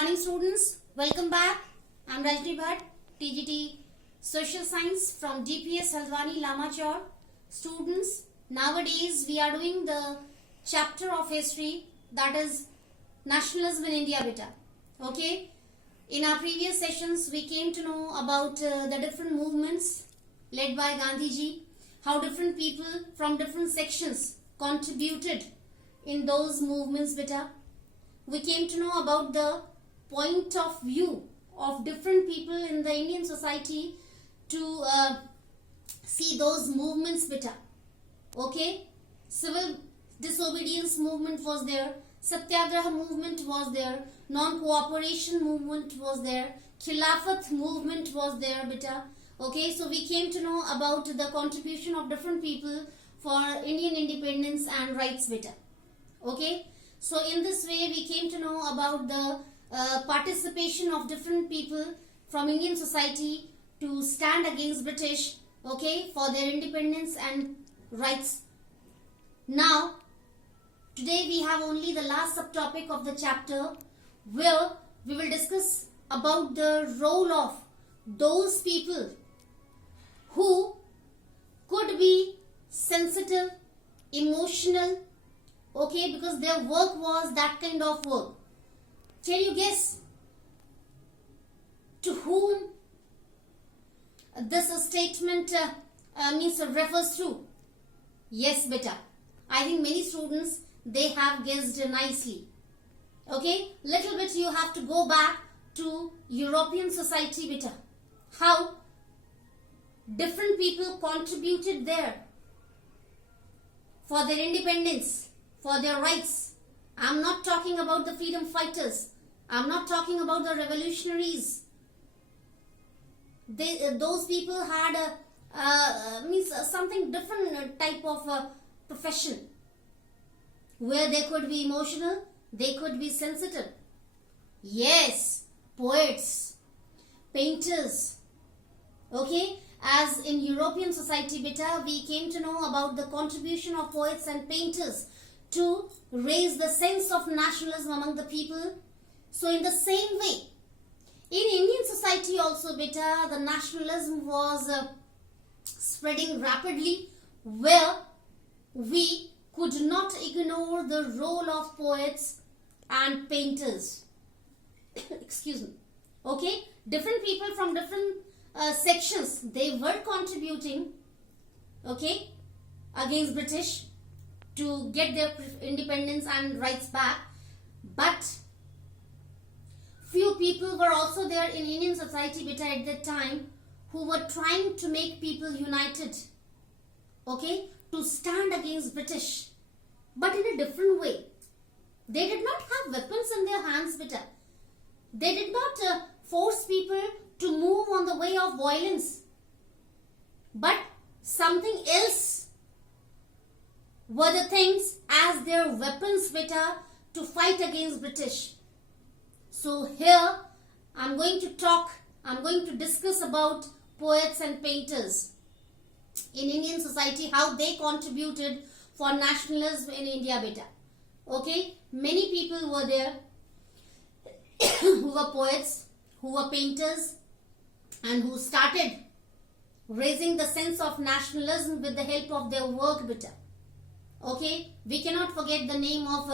morning students, welcome back. I'm Rajni Bhatt, TGT Social Science from GPS Haldwani Lamachor. Students, nowadays we are doing the chapter of history, that is Nationalism in India beta. Okay, in our previous sessions we came to know about the different movements led by Gandhiji, how different people from different sections contributed in those movements beta. We came to know about the point of view of different people in the Indian society to see those movements better. Okay, civil disobedience movement was there, Satyagraha movement was there, non-cooperation movement was there, Khilafat movement was there beta. Okay, so we came to know about the contribution of different people for Indian independence and rights beta. Okay, so in this way we came to know about the participation of different people from Indian society to stand against British, okay, for their independence and rights. Now, today we have only the last subtopic of the chapter where we will discuss about the role of those people who could be sensitive, emotional, okay, because their work was that kind of work. Can you guess to whom this statement refers to? Yes, beta. I think many students, they have guessed nicely. Okay, little bit you have to go back to European society beta. How different people contributed there for their independence, for their rights. I'm not talking about the freedom fighters. I'm not talking about the revolutionaries. Those people had something different type of profession where they could be emotional, they could be sensitive. Yes, poets, painters. Okay, as in European society beta, we came to know about the contribution of poets and painters to raise the sense of nationalism among the people. So in the same way, in Indian society also beta, the nationalism was spreading rapidly, where we could not ignore the role of poets and painters. Excuse me. Okay, different people from different sections, they were contributing, okay, against British to get their independence and rights back. But few people were also there in Indian society beta at that time who were trying to make people united, okay, to stand against British, but in a different way. They did not have weapons in their hands beta. They did not force people to move on the way of violence, but something else were the things as their weapons beta to fight against British. So here I'm going to discuss about poets and painters in Indian society, how they contributed for nationalism in India beta. Okay, many people were there who were poets, who were painters, and who started raising the sense of nationalism with the help of their work beta. Okay, we cannot forget the name of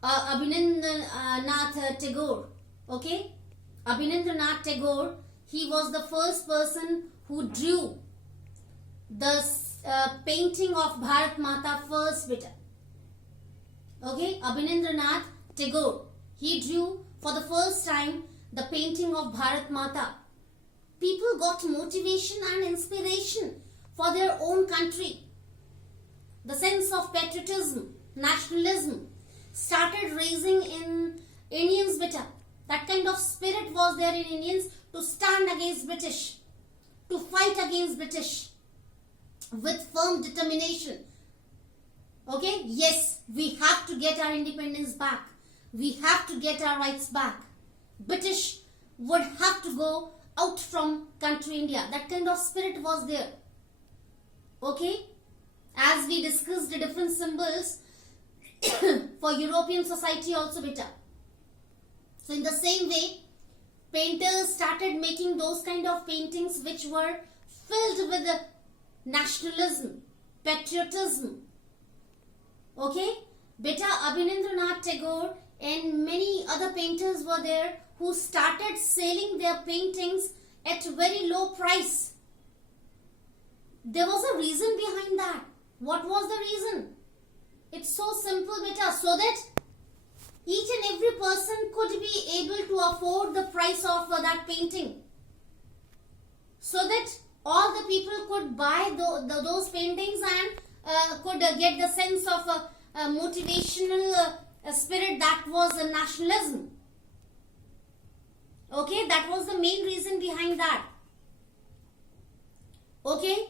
Abhinandannath Tagore. Okay, Abhinandannath Tagore, he was the first person who drew the painting of Bharat Mata first beta. Okay, Abhinandannath Tagore, he drew for the first time the painting of Bharat Mata. People got motivation and inspiration for their own country. The sense of patriotism, nationalism started raising in Indians beta. That kind of spirit was there in Indians to stand against British, to fight against British with firm determination. Okay, yes, we have to get our independence back. We have to get our rights back. British would have to go out from country India. That kind of spirit was there. Okay, as we discussed the different symbols for European society also beta. So in the same way, painters started making those kind of paintings which were filled with nationalism, patriotism. Okay, beta Abhinendranath Tagore and many other painters were there who started selling their paintings at very low price. There was a reason behind that. What was the reason? It's so simple, beta, so that each and every person could be able to afford the price of that painting. So that all the people could buy those paintings and could get the sense of motivational spirit that was nationalism. Okay, that was the main reason behind that. Okay,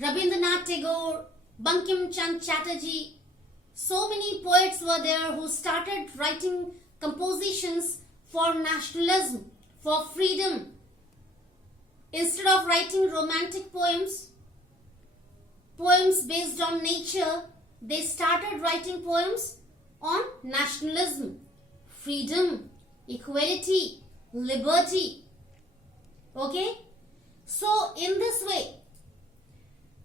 Rabindranath Tagore, Bankim Chand Chatterjee, so many poets were there who started writing compositions for nationalism, for freedom. Instead of writing romantic poems based on nature, they started writing poems on nationalism, freedom, equality, liberty. Okay? So in this way,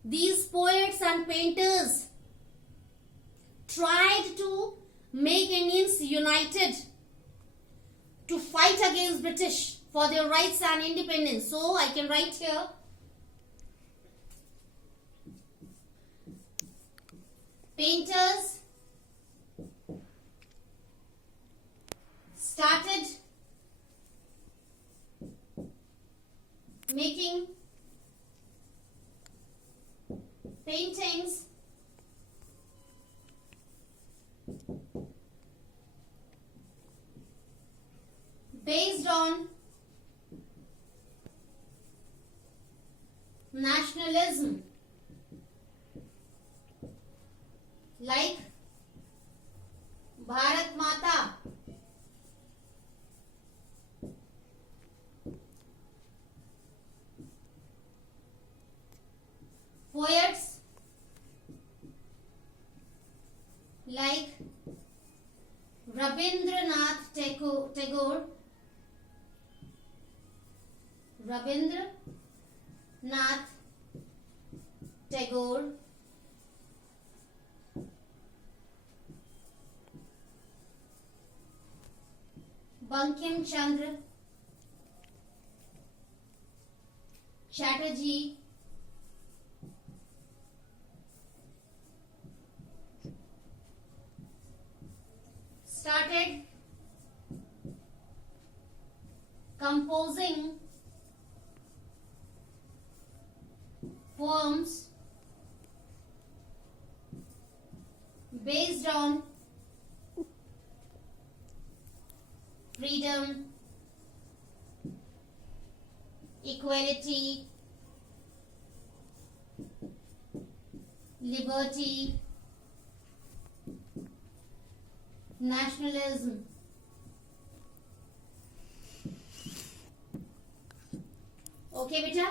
these poets and painters tried to make Indians united to fight against British for their rights and independence. So I can write here, painters started making paintings based on nationalism, like Bharat Mata, poets like Rabindranath Tagore, Rabindranath Tagore, Bankim Chandra Chatterjee, started composing poems based on freedom, equality, liberty, nationalism. Okay, beta?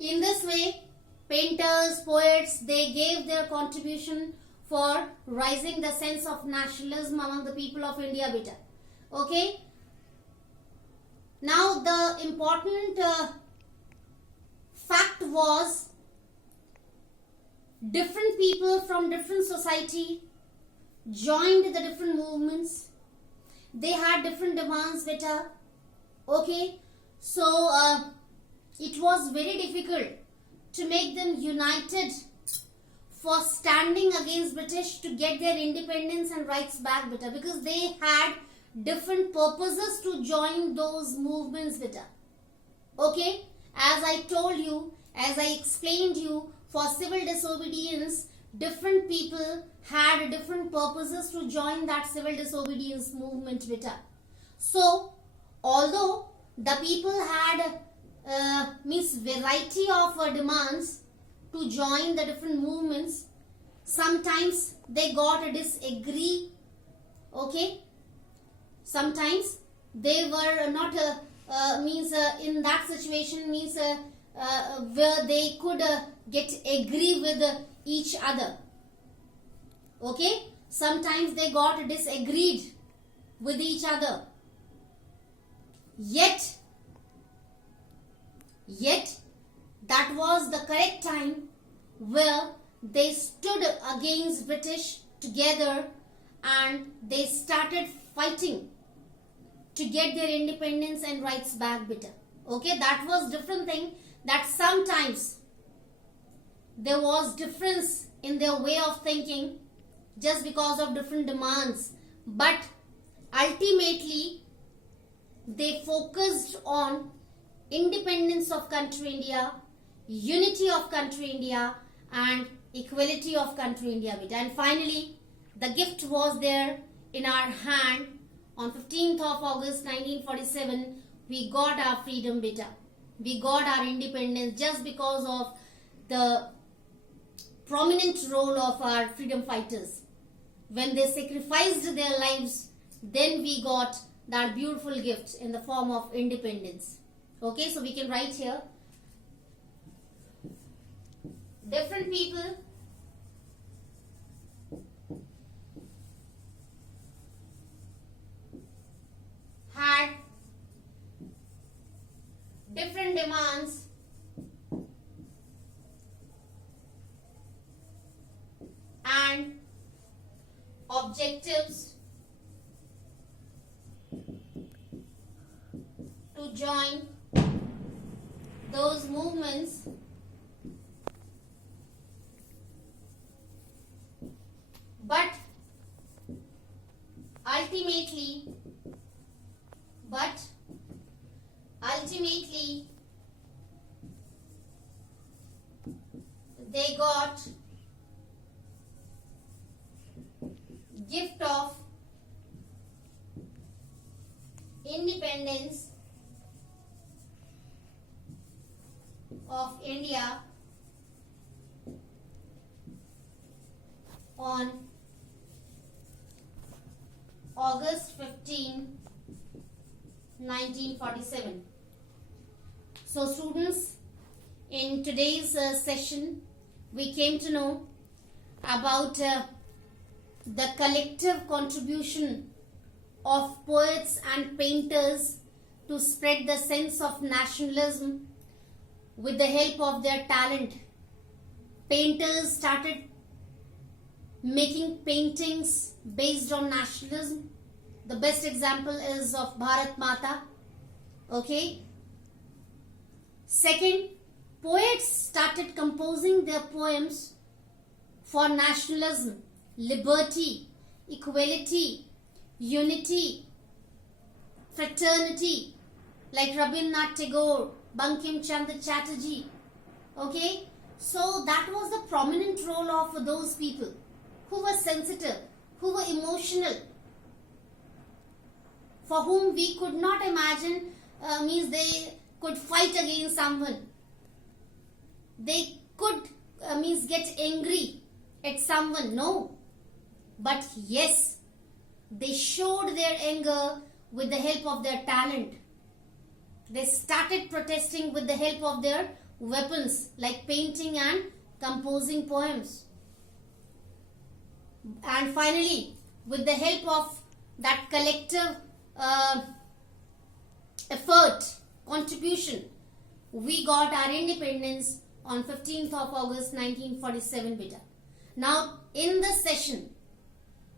In this way, painters, poets, they gave their contribution for rising the sense of nationalism among the people of India, beta. Okay? Now, the important fact was, different people from different society joined the different movements. They had different demands, beta. Okay? So, it was very difficult to make them united for standing against British to get their independence and rights back, beta, because they had different purposes to join those movements, beta. Okay? As I told you, as I explained you, for civil disobedience, different people had different purposes to join that civil disobedience movement, beta. So, although the people had variety of demands to join the different movements, sometimes they got a disagree. Okay, sometimes they were not in that situation where they could get agree with each other. Okay, sometimes they got disagreed with each other. Yet that was the correct time where they stood against British together and they started fighting to get their independence and rights back better. Okay, that was different thing, that sometimes there was difference in their way of thinking just because of different demands, but ultimately they focused on independence of country India, unity of country India, and equality of country India. And finally, the gift was there in our hand. On 15th of August 1947, we got our freedom beta. We got our independence just because of the prominent role of our freedom fighters. When they sacrificed their lives, then we got that beautiful gift in the form of independence. Okay, so we can write here. Different people had different demands and objectives to join those movements, but ultimately they got gift of independence of India on August 15, 1947. So students, in today's session we came to know about the collective contribution of poets and painters to spread the sense of nationalism with the help of their talent. Painters started making paintings based on nationalism. The best example is of Bharat Mata. Okay. Second, poets started composing their poems for nationalism, liberty, equality, unity, fraternity, like Rabindranath Tagore, Bankim Chandra Chatterjee. Okay, so that was the prominent role of those people who were sensitive, who were emotional, for whom we could not imagine means they could fight against someone. They could means get angry at someone. No. But yes, they showed their anger with the help of their talent. They started protesting with the help of their weapons like painting and composing poems. And finally, with the help of that collective effort, contribution, we got our independence on 15th of August 1947 beta. Now in this session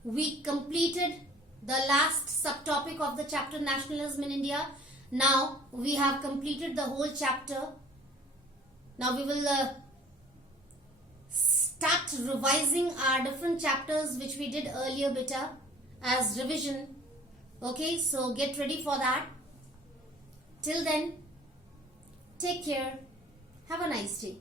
we completed the last subtopic of the chapter Nationalism in India. Now we have completed the whole chapter. Now we will start revising our different chapters which we did earlier beta as revision. Okay, so get ready for that. Till then, take care. Have a nice day.